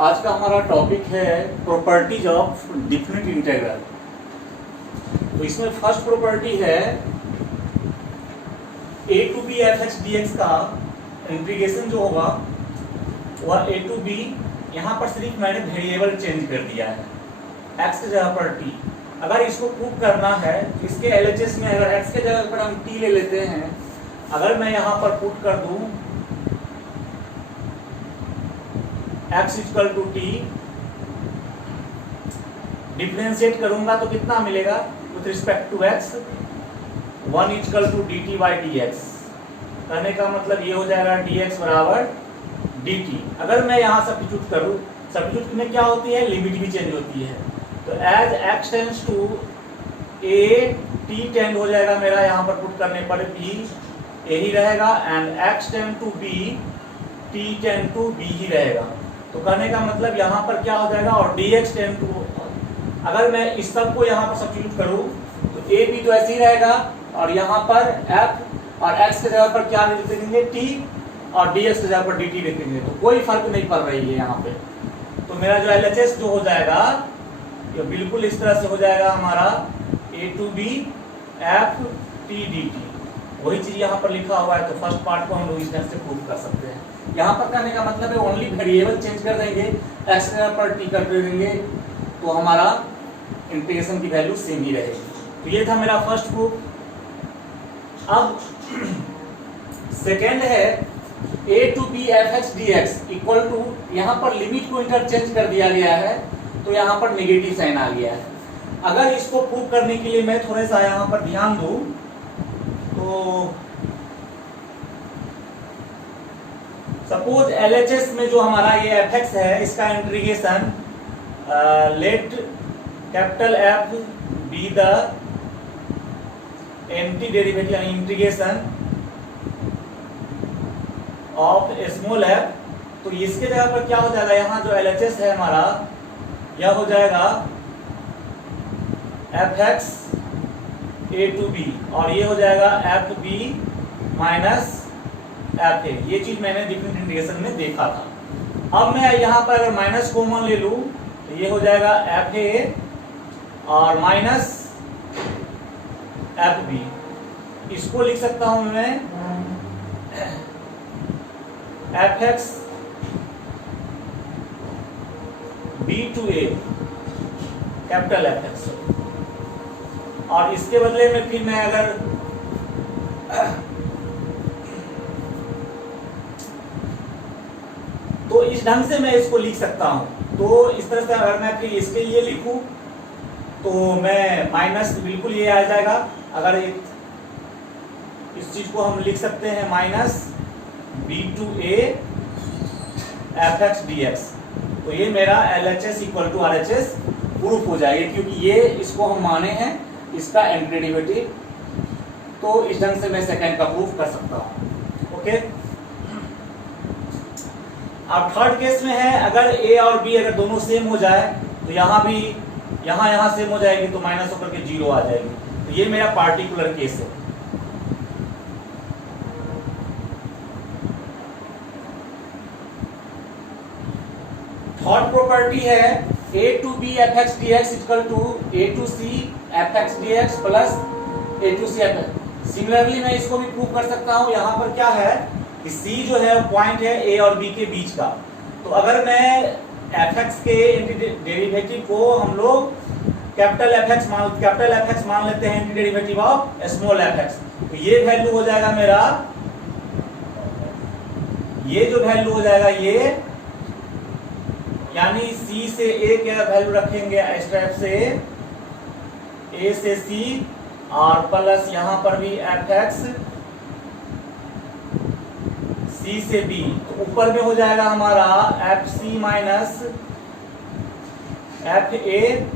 आज का हमारा टॉपिक है प्रॉपर्टीज ऑफ डिफिनिट इंटीग्रल। तो इसमें फर्स्ट प्रॉपर्टी है a to B F X D X का इंटीग्रेशन जो होगा वह a टू बी, यहाँ पर सिर्फ मैंने वेरिएबल चेंज कर दिया है x की जगह पर t। अगर इसको प्रूव करना है तो इसके LHS में अगर x के जगह पर हम t ले लेते हैं, अगर मैं यहाँ पर पुट कर दूं x equal to T, differentiate करूंगा तो कितना मिलेगा with respect to x, 1 equal to D T by D X. कहने का मतलब ये हो जाएगा dx बराबर dt। अगर मैं यहाँ सब्स्टिट्यूट करूँ, सब्स्टिट्यूट में क्या होती है, लिमिट भी चेंज होती है। तो as x tends to a t tend हो जाएगा मेरा यहाँ पर पुट करने पर b यही रहेगा, and x tend to b t tend to b ही रहेगा। तो कहने का मतलब यहाँ पर क्या हो जाएगा, और dx टेंड टू, अगर मैं इस सब को यहाँ पर सब्स्टिट्यूट करूँ तो a b तो ऐसे ही रहेगा, और यहाँ पर f और x के जगह पर क्या लिख देंगे t, और dx की जगह पर dt लिख देंगे, तो कोई फर्क नहीं पड़ रही है यहाँ पे। तो मेरा जो LHS जो हो जाएगा ये बिल्कुल इस तरह से हो जाएगा हमारा a to B F T D T, वही चीज यहाँ पर लिखा हुआ है। तो फर्स्ट पार्ट को हम लोग इस तरह से प्रूव कर सकते हैं। यहाँ पर करने का मतलब है ओनली वेरिएबल चेंज कर देंगे, x की जगह पर t कर देंगे, तो हमारा इंटीग्रेशन की वैल्यू सेम ही रहेगी। तो ये था मेरा फर्स्ट प्रूफ। अब सेकेंड है a to B F X D x equal to, यहाँ पर लिमिट को इंटरचेंज कर दिया गया है तो यहाँ पर नेगेटिव साइन आ गया है। अगर इसको प्रूव करने के लिए मैं थोड़ा सा यहाँ पर ध्यान दूं तो सपोज LHS में जो हमारा ये एफ एक्स है, इसका integration let capital F be the anti derivative यानी इंटीग्रेशन ऑफ स्मॉल f। तो इसके जगह पर क्या हो जाएगा, यहाँ जो LHS है हमारा यह हो जाएगा F X A to B, और ये हो जाएगा F B minus F A. ये चीज मैंने डिफरेंट इंटीग्रेशन में देखा था। अब मैं यहाँ पर अगर माइनस कॉमन ले लूं तो ये हो जाएगा एफ ए और माइनस एफ बी। इसको लिख सकता हूं मैं F X B to A capital F X, और इसके बदले में फिर मैं अगर तो इस ढंग से मैं इसको लिख सकता हूं। तो इस तरह से अगर मैं फिर इसके लिए लिखूं तो मैं माइनस बिल्कुल ये आ जाएगा। अगर इस चीज को हम लिख सकते हैं minus B to A F X D X, तो ये मेरा LHS equal to RHS proof हो जाएगा, क्योंकि ये इसको हम माने हैं इसका एंटीडेरिवेटिव। तो इस ढंग से मैं सेकंड का प्रूफ कर सकता हूं। ओके, अब थर्ड केस में है अगर a और b अगर दोनों सेम हो जाए तो यहाँ भी यहाँ सेम हो जाएगी, तो माइनस होकर के 0 आ जाएगी। तो ये मेरा पार्टिकुलर केस है। थर्ड प्रॉपर्टी है a to B F X D x equal to a to C F X D X plus a to C F X. Similarly मैं इसको भी प्रूव कर सकता हूँ। यहाँ पर क्या है कि c जो है पॉइंट है a और b के बीच का। तो अगर मैं एफ एक्स के डेरिवेटिव को हम लोग कैपिटल एफ एक्स मान लेते हैं anti derivative of small F x, तो ये वैल्यू हो जाएगा मेरा, ये जो वैल्यू हो जाएगा ये, यानी c से a के वैल्यू रखेंगे इस टाइप से a से c, और प्लस यहाँ पर भी एफ एक्स c से b, तो ऊपर में हो जाएगा हमारा F C minus F A,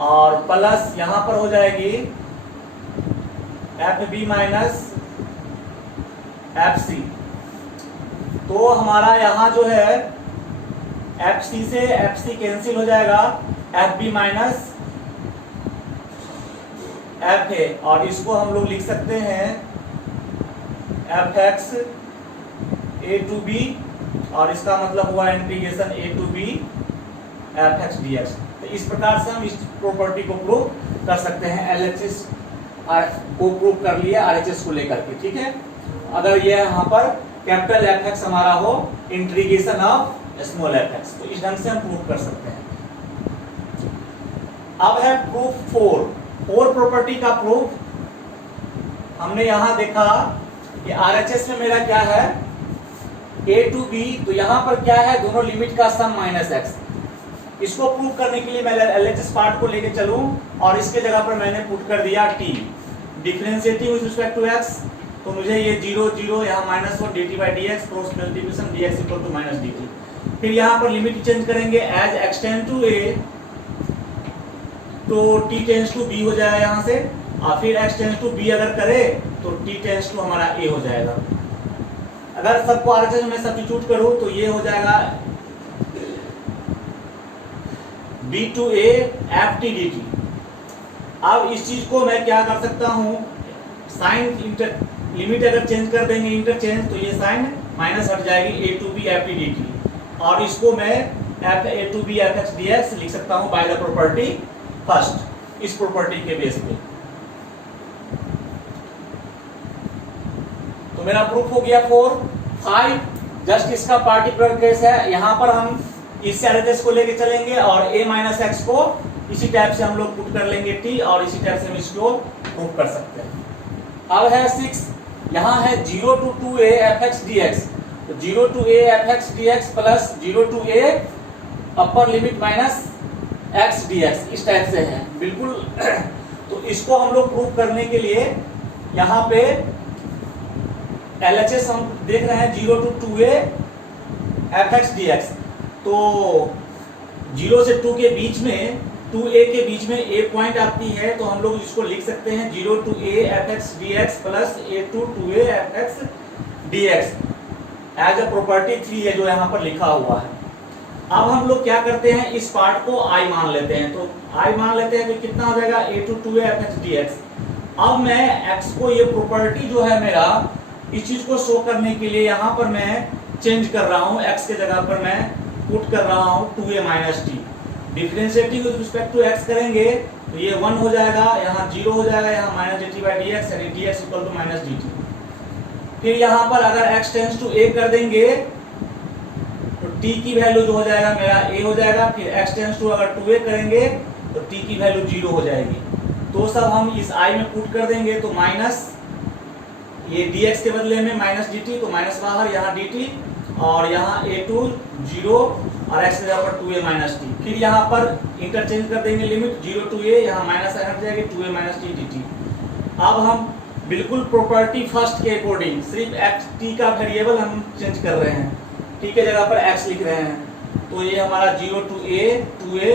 और प्लस यहाँ पर हो जाएगी F B minus F C. तो हमारा यहाँ जो है एफ सी से एफ सी कैंसिल हो जाएगा, F B minus F A, और इसको हम लोग लिख सकते हैं F X A to B और इसका मतलब हुआ integration a to b fx dx। तो इस प्रकार से हम इस प्रॉपर्टी को प्रूव कर सकते हैं, LHS को प्रूव कर लिया RHS को लेकर के, ठीक है। अगर ये यहाँ पर कैपिटल fx हमारा हो इंटीग्रेशन ऑफ स्मॉल fx, तो इस ढंग से हम प्रूव कर सकते हैं। अब है प्रूफ 4 प्रॉपर्टी का प्रूफ। हमने यहां देखा कि RHS में मेरा क्या है a टू b, तो यहां पर क्या है दोनों लिमिट का सम माइनस x। इसको प्रूव करने के लिए मैं LHS पार्ट को लेके चलूं और इसके जगह पर मैंने पुट कर दिया t differentiating with respect to x, तो मुझे ये 0 0 यहाँ -1 dt by dx cross multiplication dx equal to -dt। फिर यहाँ पर लिमिट चेंज करेंगे as x tend to a, तो t टेंड्स टू b हो जाएगा यहाँ से, और फिर x टेंड्स टू b अगर करे तो t टेंड्स टू हमारा a हो जाएगा। अगर सबको RHS में सब्स्टिट्यूट करूं तो ये हो जाएगा b to a ft dt। अब इस चीज को मैं क्या कर सकता हूं, साइन लिमिट अगर चेंज कर देंगे इंटरचेंज, तो ये साइन माइनस हट जाएगी a to b ft dt, और इसको मैं a to b fx dx लिख सकता हूं बाय द प्रॉपर्टी फर्स्ट, इस प्रॉपर्टी के बेस पे। तो मेरा प्रूफ हो गया 4। 5 जस्ट इसका पार्टिकुलर केस है, यहां पर हम इस RHS को लेके चलेंगे और a माइनस एक्स को इसी टाइप से हम लोग पुट कर लेंगे t, और इसी टाइप से हम इसको प्रूफ कर सकते हैं। अब है 6, यहाँ है 0 to 2a fx dx, तो 0 to a fx dx plus 0 to a upper limit minus x dx, इस टाइप से है बिल्कुल। तो इसको हम लोग प्रूफ करने के लिए यहाँ पे LHS हम देख रहे हैं 0 to 2a fx dx, तो 0 से 2 के बीच में 2a के बीच में a पॉइंट आती है, तो हम लोग इसको लिख सकते हैं 0 to a fx dx plus a to 2a fx dx as a property 3 है जो यहाँ पर लिखा हुआ है। अब हम लोग क्या करते हैं, इस पार्ट को I मान लेते हैं, तो I मान लेते हैं तो कितना हो जाएगा a to 2a fx dx। अब मैं x को, ये प्रॉपर्टी जो है मेरा, इस चीज को शो करने के लिए यहाँ पर मैं चेंज कर रहा हूँ, x के जगह पर मैं पुट कर रहा हूँ 2a minus t। Differentiating with respect to x करेंगे तो ये 1 हो जाएगा, यहाँ 0 हो जाएगा, यहाँ माइनस dt by dx, यानी dx equal to minus dt। फिर यहाँ पर अगर x टेंड्स टू a कर देंगे तो t की वैल्यू जो हो जाएगा मेरा a हो जाएगा। फिर x टेंड्स टू अगर 2a करेंगे तो t की वैल्यू 0 हो जाएगी। तो सब हम इस I में पुट कर देंगे, तो माइनस ये dx के बदले में माइनस dt, तो माइनस बाहर, यहाँ dt, और यहाँ a टू 0 और x की जगह पर 2a माइनस t। फिर यहाँ पर इंटरचेंज कर देंगे लिमिट 0 to a, यहाँ माइनस हट जाएगी 2a माइनस t dt। अब हम बिल्कुल प्रॉपर्टी फर्स्ट के अकॉर्डिंग सिर्फ x t का वेरिएबल हम चेंज कर रहे हैं, t के जगह पर x लिख रहे हैं, तो ये हमारा 0 to a 2a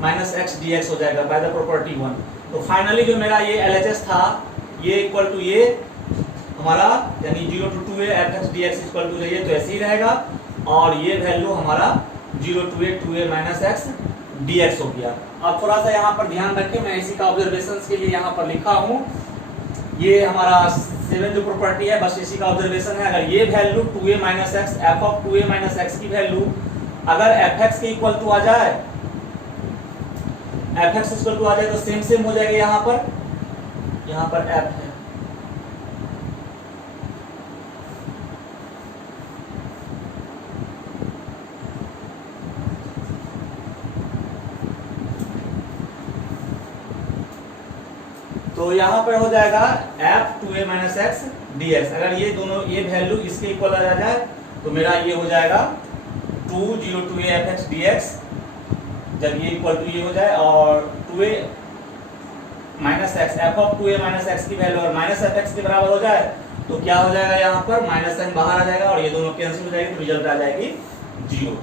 minus x dx हो जाएगा बाय द प्रॉपर्टी 1। तो फाइनली जो मेरा ये LHS था, ये इक्वल टू ये हमारा, यानी 0 to 2a fx dx equal to ये तो ऐसे ही रहेगा, और ये वैल्यू हमारा 0 to a 2a minus x dx हो गया। अब थोड़ा सा यहाँ पर ध्यान रखें, मैं इसी का ऑब्जर्वेशन के लिए यहाँ पर लिखा हूँ, ये हमारा 7 जो प्रॉपर्टी है, बस इसी का ऑब्जर्वेशन है। अगर ये value 2a minus x, F of 2a minus x की वैल्यू अगर fx के इक्वल टू आ जाए, fx इक्वल टू आ जाए तो सेम हो जाएगा। यहाँ पर f है, तो यहाँ पर हो जाएगा f 2a minus x dx। अगर ये दोनों ये वैल्यू इसके इक्वल आ जाए तो मेरा ये हो जाएगा 2 0 2a fx dx, जब ये इक्वल टू ये हो जाए, और 2a minus x, F of 2a minus x की वैल्यू अगर माइनस एफ एक्स के बराबर हो जाए तो क्या हो जाएगा, यहाँ पर माइनस साइन बाहर आ जाएगा और ये दोनों कैंसिल हो जाएगी, तो रिजल्ट आ जाएगी 0।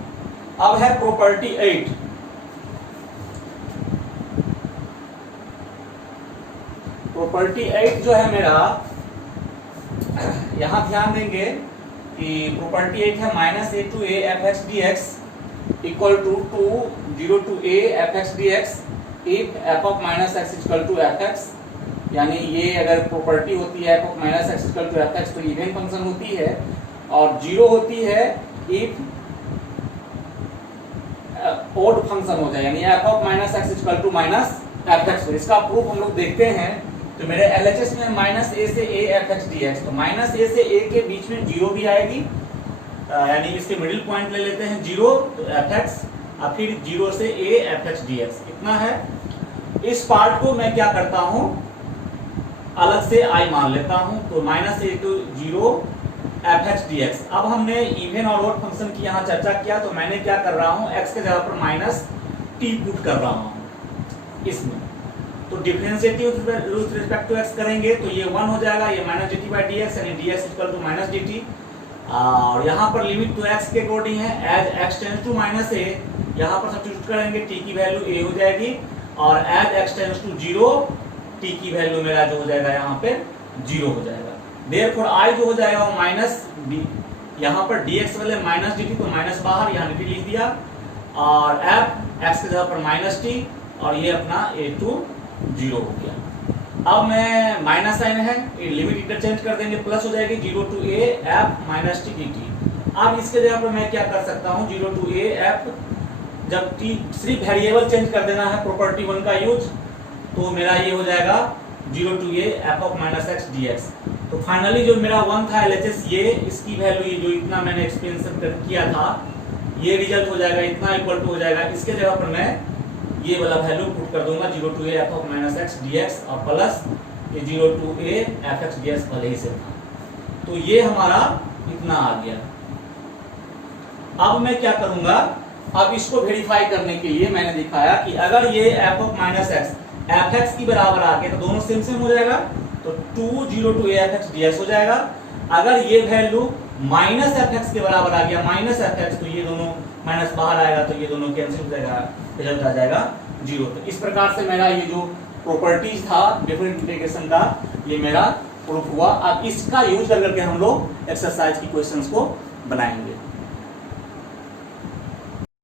अब है प्रॉपर्टी 8। प्रॉपर्टी 8 जो है मेरा, यहां ध्यान देंगे कि प्रॉपर्टी 8 है minus a to a fx dx equal to 0 to a fx dx if f of minus x equal to fx, यानी ये अगर प्रॉपर्टी होती है f of minus x equal to fx तो इवन फंक्शन होती है, और 0 होती है इफ ओड फंक्शन हो जाए, यानी F of minus X equal to minus F X. इसका प्रूफ हम लोग देखते हैं। तो मेरे एलएचएस में माइनस ए से ए एफ एक्स डी एक्स, तो माइनस ए से ए के बीच में जीरो भी आएगी, यानी इसके मिडिल पॉइंट ले लेते हैं जीरो, तो एफ एक्स, और फिर जीरो से ए एफ एक्स डी एक्स इतना है। इस पार्ट को मैं क्या करता हूं, अलग से आई मान लेता हूं, तो minus A to zero F X D X. अब हमने इवन और ऑड फंक्शन की यहाँ चर्चा किया, तो मैंने क्या कर रहा हूँ, एक्स के जगह पर माइनस टी पुट कर रहा हूँ इसमें। तो differentiative with respect to x करेंगे तो ये 1 हो जाएगा, ये minus d T by D x, यानी d x equal to minus d t. और यहाँ पर लिमिट तो एक्स के अकॉर्डिंग है, as x tends to minus a, यहाँ पर सब्स्टिट्यूट करेंगे, टी की वैल्यू ए हो जाएगी, और as x tends to zero, T की वैल्यू मेरा जो हो जाएगा यहाँ पे जीरो हो जाएगा। देयरफॉर आई जो हो जाएगा वो माइनस डी, यहाँ पर डी एक्स वाले माइनस डी टी, तो माइनस बाहर, यहाँ डी टी लिख दिया, और एफ एक्स के जगह पर माइनस टी, और ये अपना ए टू जीरो हो गया। अब मैं माइनस साइन है, लिमिट इंटरचेंज कर देंगे, प्लस हो जाएगी zero to A F minus T D T. अब इसके जगह पर मैं क्या कर सकता हूँ, जीरो टू ए एफ, जब टी सिर्फ वेरिएबल चेंज कर देना है, प्रॉपर्टी 1 का यूज, तो मेरा ये हो जाएगा zero to A F of minus X D X. तो फाइनली जो मेरा 1 था एलएचएस, ये इसकी वैल्यू, ये जो इतना मैंने एक्सपेंशन किया था, ये रिजल्ट हो जाएगा इतना इक्वल टू हो जाएगा, इसके जगह पर मैं ये वाला वैल्यू पुट कर दूंगा, zero to A F of minus X D X, और प्लस ये zero to A F X D X भले ही से था, तो ये हमारा इतना आ गया। अब मैं क्या करूंगा, अब इसको वेरीफाई करने के लिए मैंने दिखाया कि अगर ये F of minus x F x की बराबर आ गया तो दोनों सेम सेम हो जाएगा, तो two zero to A F X D X हो जाएगा। अगर ये वैल्यू माइनस एफ एक्स के बराबर आ गया, माइनस एफ एक्स, तो ये दोनों माइनस बाहर आएगा, तो ये दोनों कैंसिल हो जाएगा, रिजल्ट आ जाएगा जीरो। तो इस प्रकार से मेरा ये जो प्रॉपर्टीज था डिफरेंट इंटीग्रेशन का, ये मेरा प्रूफ हुआ। अब इसका यूज करके हम लोग एक्सरसाइज की क्वेश्चंस को बनाएंगे।